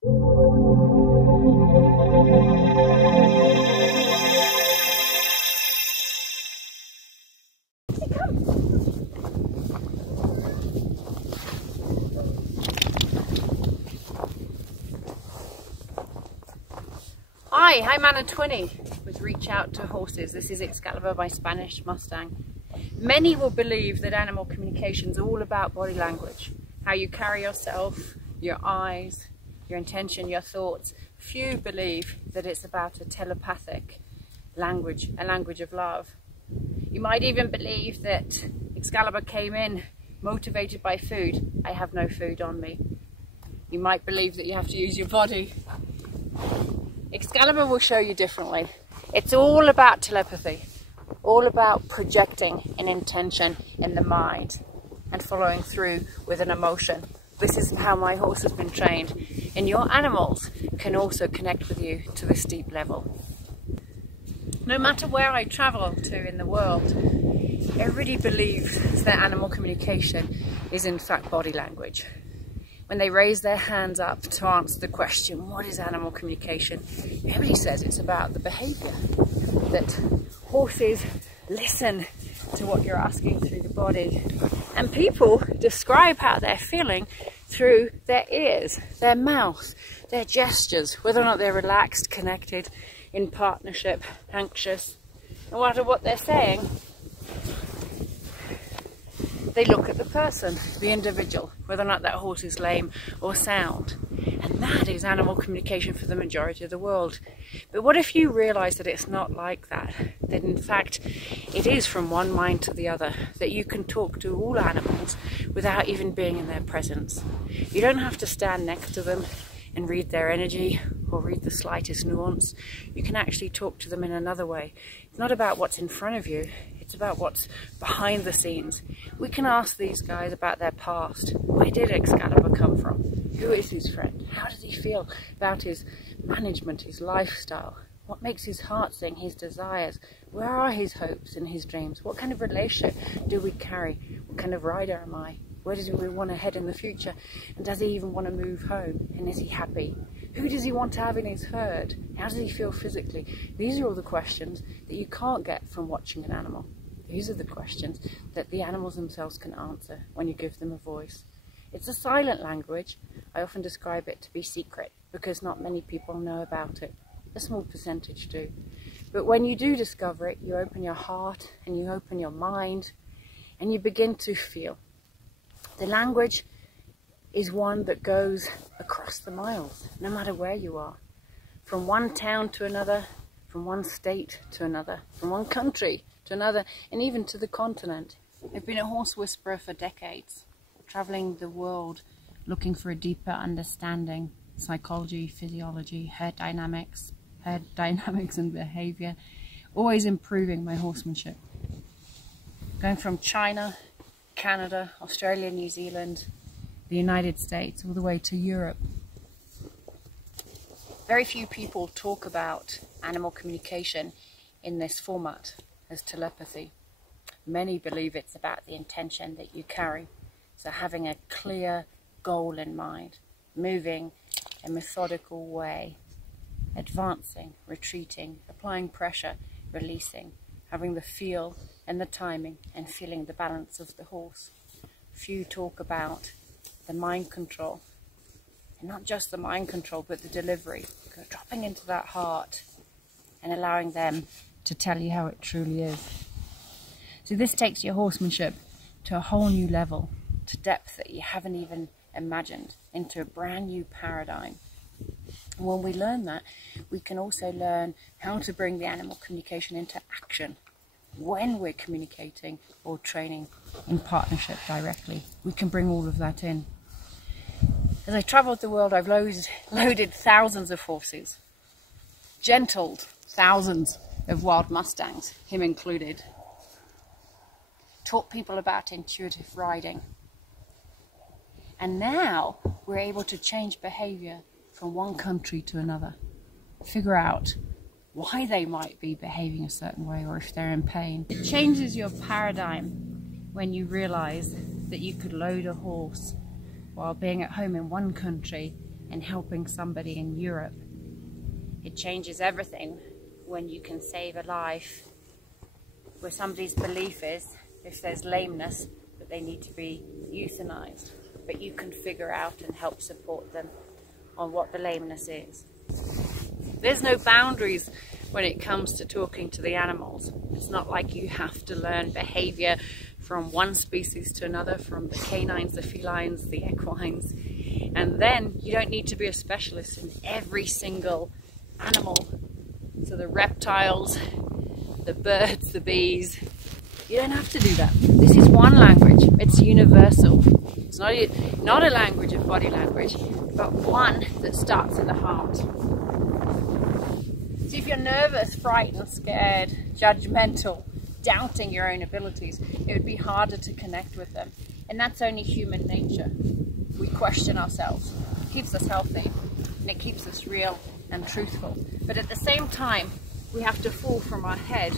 Hi, I'm Anna Twinney with Reach Out to Horses. This is Excalibur, my Spanish Mustang. Many will believe that animal communication is all about body language, how you carry yourself, your eyes, your intention, your thoughts. Few believe that it's about a telepathic language, a language of love. You might even believe that Excalibur came in motivated by food. I have no food on me. You might believe that you have to use your body. Excalibur will show you differently. It's all about telepathy, all about projecting an intention in the mind and following through with an emotion. This is how my horse has been trained, and your animals can also connect with you to this deep level. No matter where I travel to in the world, everybody believes that animal communication is in fact body language. When they raise their hands up to answer the question, what is animal communication? Everybody says it's about the behavior, that horses listen to what you're asking through the body. And people describe how they're feeling through their ears, their mouth, their gestures, whether or not they're relaxed, connected, in partnership, anxious. No matter what they're saying, they look at the person, the individual, whether or not that horse is lame or sound. And that is animal communication for the majority of the world. But what if you realize that it's not like that? That in fact, it is from one mind to the other, that you can talk to all animals without even being in their presence. You don't have to stand next to them and read their energy or read the slightest nuance. You can actually talk to them in another way. It's not about what's in front of you. It's about what's behind the scenes. We can ask these guys about their past. Where did Excalibur come from? Who is his friend? How does he feel about his management, his lifestyle? What makes his heart sing, his desires? Where are his hopes and his dreams? What kind of relationship do we carry? What kind of rider am I? Where does he want to head in the future? And does he even want to move home? And is he happy? Who does he want to have in his herd? How does he feel physically? These are all the questions that you can't get from watching an animal. These are the questions that the animals themselves can answer when you give them a voice. It's a silent language. I often describe it to be secret because not many people know about it. A small percentage do. But when you do discover it, you open your heart and you open your mind and you begin to feel. The language is one that goes across the miles, no matter where you are. From one town to another, from one state to another, from one country to another, and even to the continent. I've been a horse whisperer for decades, traveling the world looking for a deeper understanding, psychology, physiology, herd dynamics and behavior, always improving my horsemanship. Going from China, Canada, Australia, New Zealand, the United States, all the way to Europe. Very few people talk about animal communication in this format as telepathy. Many believe it's about the intention that you carry. So having a clear goal in mind, moving a methodical way, advancing, retreating, applying pressure, releasing, having the feel and the timing and feeling the balance of the horse. Few talk about the mind control, and not just the mind control but the delivery, dropping into that heart and allowing them to tell you how it truly is. So this takes your horsemanship to a whole new level, to depth that you haven't even imagined, into a brand new paradigm. And when we learn that, we can also learn how to bring the animal communication into action when we're communicating or training in partnership directly. We can bring all of that in. As I travelled the world, I've loaded thousands of horses, gentled thousands of wild Mustangs, him included, taught people about intuitive riding. And now we're able to change behaviour from one country to another, figure out why they might be behaving a certain way or if they're in pain. It changes your paradigm when you realise that you could load a horse while being at home in one country and helping somebody in Europe. It changes everything when you can save a life where somebody's belief is, if there's lameness, that they need to be euthanized, but you can figure out and help support them on what the lameness is. There's no boundaries when it comes to talking to the animals. It's not like you have to learn behavior from one species to another, from the canines, the felines, the equines, and then you don't need to be a specialist in every single animal. So the reptiles, the birds, the bees, you don't have to do that. This is one language. It's universal. It's not a language of body language, but one that starts in the heart. So if you're nervous, frightened, scared, judgmental, doubting your own abilities, it would be harder to connect with them. And that's only human nature. We question ourselves. It keeps us healthy and it keeps us real and truthful. But at the same time, we have to fall from our head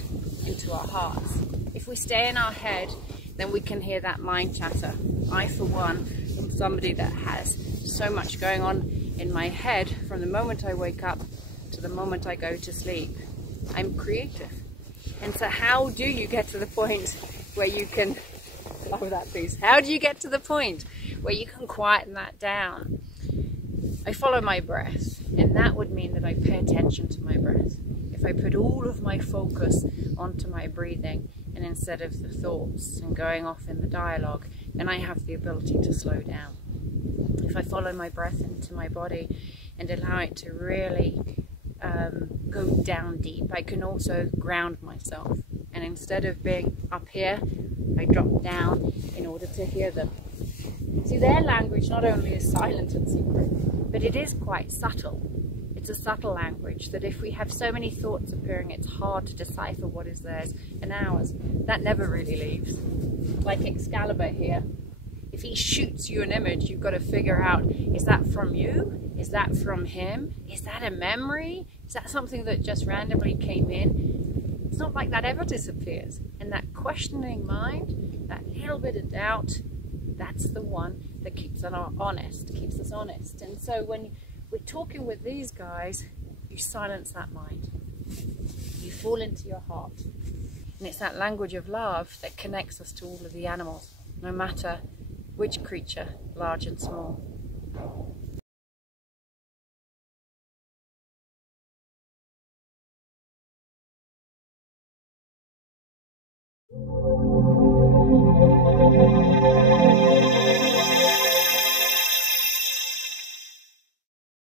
into our hearts. If we stay in our head, then we can hear that mind chatter. I, for one, am somebody that has so much going on in my head from the moment I wake up to the moment I go to sleep. I'm creative. And so how do you get to the point where you can, love that piece, how do you get to the point where you can quieten that down? I follow my breath, and that would mean that I pay attention to my breath. If I put all of my focus onto my breathing, and instead of the thoughts and going off in the dialogue, then I have the ability to slow down. If I follow my breath into my body and allow it to really go down deep, I can also ground myself. And instead of being up here, I drop down in order to hear them. See, their language not only is silent and secret, but it is quite subtle. It's a subtle language that if we have so many thoughts appearing, it's hard to decipher what is theirs and ours. That never really leaves. Like Excalibur here. If he shoots you an image, you've got to figure out, is that from you? Is that from him? Is that a memory? Is that something that just randomly came in? It's not like that ever disappears. And that questioning mind, that little bit of doubt, that's the one that keeps us honest. And so when we're talking with these guys, you silence that mind. You fall into your heart. And it's that language of love that connects us to all of the animals, no matter which creature, large and small.